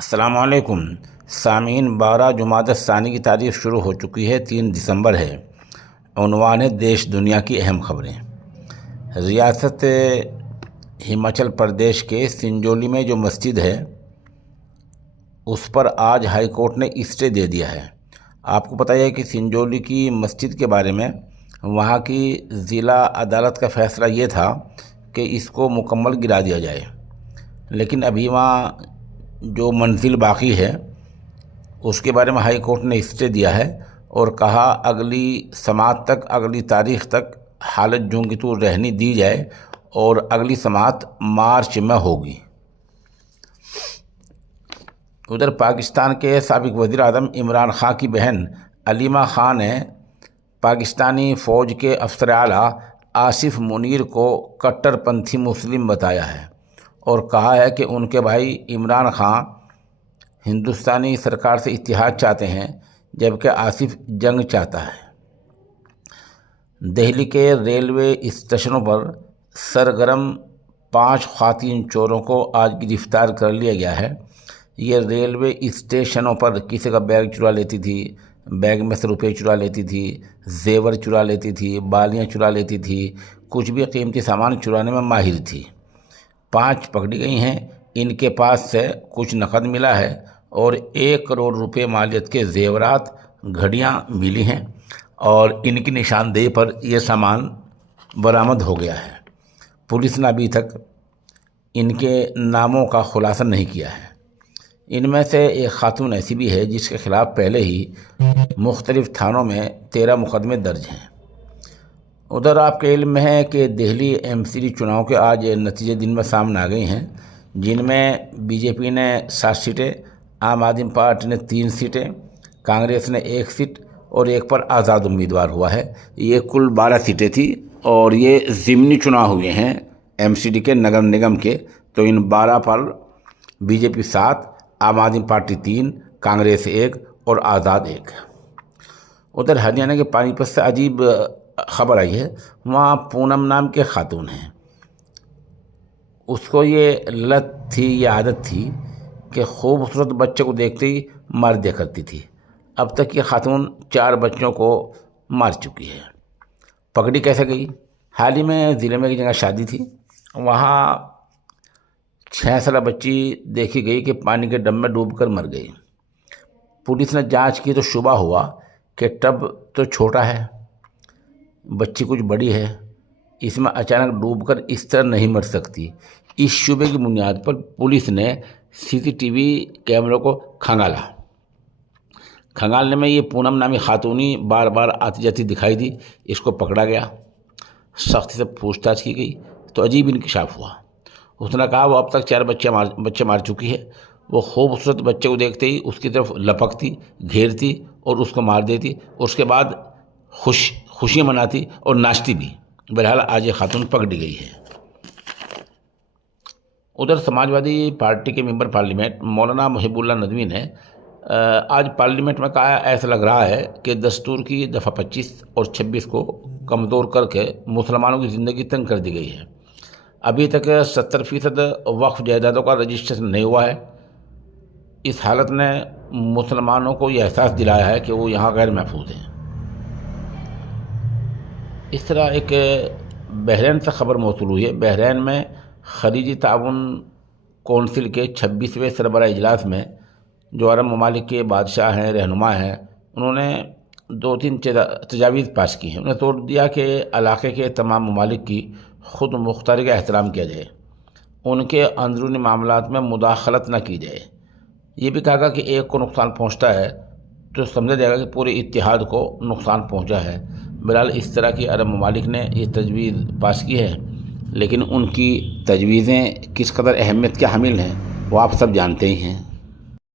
السلام علیکم سامعین، 12 جمادی الثانی کی تاریخ شروع ہو چکی ہے، 3 دسمبر ہے۔ عنوان ہے دیش دنیا کی اہم خبریں۔ ریاست ہماچل پردیش کے سنجولی میں جو مسجد ہے اس پر آج ہائی کورٹ نے اسٹے دے دیا ہے۔ آپ کو پتہ ہے کہ سنجولی کی مسجد کے بارے میں وہاں کی ضلع عدالت کا فیصلہ یہ تھا کہ اس کو مکمل گرا دیا جائے، لیکن ابھی وہاں جو منزل باقی ہے اس کے بارے میں ہائی کورٹ نے اسٹے دیا ہے اور کہا اگلی سماعت تک، اگلی تاریخ تک حالت جوں کی توں رہنی دی جائے اور اگلی سماعت مارچ میں ہوگی۔ ادھر پاکستان کے سابق وزیر اعظم عمران خان کی بہن علیمہ خان نے پاکستانی فوج کے افسر اعلیٰ آصف منیر کو کٹر پنتھی مسلم بتایا ہے اور کہا ہے کہ ان کے بھائی عمران خان ہندوستانی سرکار سے اتحاد چاہتے ہیں جبکہ آصف جنگ چاہتا ہے۔ دہلی کے ریلوے اسٹیشنوں پر سرگرم 5 خواتین چوروں کو آج گرفتار کر لیا گیا ہے۔ یہ ریلوے اسٹیشنوں پر کسی کا بیگ چرا لیتی تھی، بیگ میں سے روپے چرا لیتی تھی، زیور چرا لیتی تھی، بالیاں چرا لیتی تھی، کچھ بھی قیمتی سامان چرانے میں ماہر تھی۔ 5 پکڑی گئی ہیں۔ ان کے پاس سے کچھ نقد ملا ہے اور 1 کروڑ روپے مالیت کے زیورات، گھڑیاں ملی ہیں اور ان کی نشاندہی پر یہ سامان برآمد ہو گیا ہے۔ پولیس نے ابھی تک ان کے ناموں کا خلاصہ نہیں کیا ہے۔ ان میں سے ایک خاتون ایسی بھی ہے جس کے خلاف پہلے ہی مختلف تھانوں میں 13 مقدمے درج ہیں۔ ادھر آپ کے علم میں ہے کہ دہلی ایم سی ڈی چناؤ کے آج نتیجے دن میں سامنے آ گئی ہیں، جن میں بی جے پی نے 7 سیٹیں، عام آدمی پارٹی نے 3 سیٹیں، کانگریس نے 1 سیٹ اور ایک پر آزاد امیدوار ہوا ہے۔ یہ کل 12 سیٹیں تھیں اور یہ ضمنی چناؤ ہوئے ہیں ایم سی ڈی کے نگر نگم کے، تو ان 12 پر بی جے پی 7، عام آدمی پارٹی 3، کانگریس 1 اور آزاد 1۔ ادھر ہریانہ کے پانی پت سے عجیب خبر آئی ہے۔ وہاں پونم نام کے خاتون ہیں، اس کو یہ لت تھی، یہ عادت تھی کہ خوبصورت بچے کو دیکھتے ہی مار دیا کرتی تھی۔ اب تک یہ خاتون 4 بچوں کو مار چکی ہے۔ پکڑی کیسے گئی؟ حال ہی میں ضلع میں ایک جگہ شادی تھی، وہاں 6 سالہ بچی دیکھی گئی کہ پانی کے ڈب میں ڈوب کر مر گئی۔ پولیس نے جانچ کی تو شبہ ہوا کہ ٹب تو چھوٹا ہے، بچی کچھ بڑی ہے، اس میں اچانک ڈوب کر اس طرح نہیں مر سکتی۔ اس شبے کی بنیاد پر پولیس نے CCTV کیمروں کو کھنگالنے میں یہ پونم نامی خاتونی بار بار آتی جاتی دکھائی دی۔ اس کو پکڑا گیا، سختی سے پوچھ تاچھ کی گئی تو عجیب انکشاف ہوا۔ اس نے کہا وہ اب تک 4 بچے مار چکی ہے۔ وہ خوبصورت بچے کو دیکھتے ہی اس کی طرف لپکتی، گھیرتی اور اس کو مار دیتی، اور اس کے بعد خوشیاں مناتی اور ناچتی بھی۔ بہرحال آج یہ خاتون پکڑی گئی ہے۔ ادھر سماجوادی پارٹی کے ممبر پارلیمنٹ مولانا محب اللہ ندوی نے آج پارلیمنٹ میں کہا ایسا لگ رہا ہے کہ دستور کی دفعہ 25 اور 26 کو کمزور کر کے مسلمانوں کی زندگی تنگ کر دی گئی ہے۔ ابھی تک 70% وقف جائیدادوں کا رجسٹریشن نہیں ہوا ہے۔ اس حالت نے مسلمانوں کو یہ احساس دلایا ہے کہ وہ یہاں غیر محفوظ ہیں۔ اس طرح ایک بحرین سے خبر موصول ہوئی ہے۔ بحرین میں خلیجی تعاون کونسل کے 26ویں سربراہ اجلاس میں جو عرب ممالک کے بادشاہ ہیں، رہنما ہیں، انہوں نے 2-3 تجاویز پاس کی ہیں۔ انہوں نے زور دیا کہ علاقے کے تمام ممالک کی خود مختاری کا احترام کیا جائے، ان کے اندرونی معاملات میں مداخلت نہ کی جائے۔ یہ بھی کہا کہ ایک کو نقصان پہنچتا ہے تو سمجھا جائے گا کہ پورے اتحاد کو نقصان پہنچا ہے۔ بہرحال اس طرح کی عرب ممالک نے یہ تجویز پاس کی ہے، لیکن ان کی تجویزیں کس قدر اہمیت کے حامل ہیں وہ آپ سب جانتے ہی ہیں۔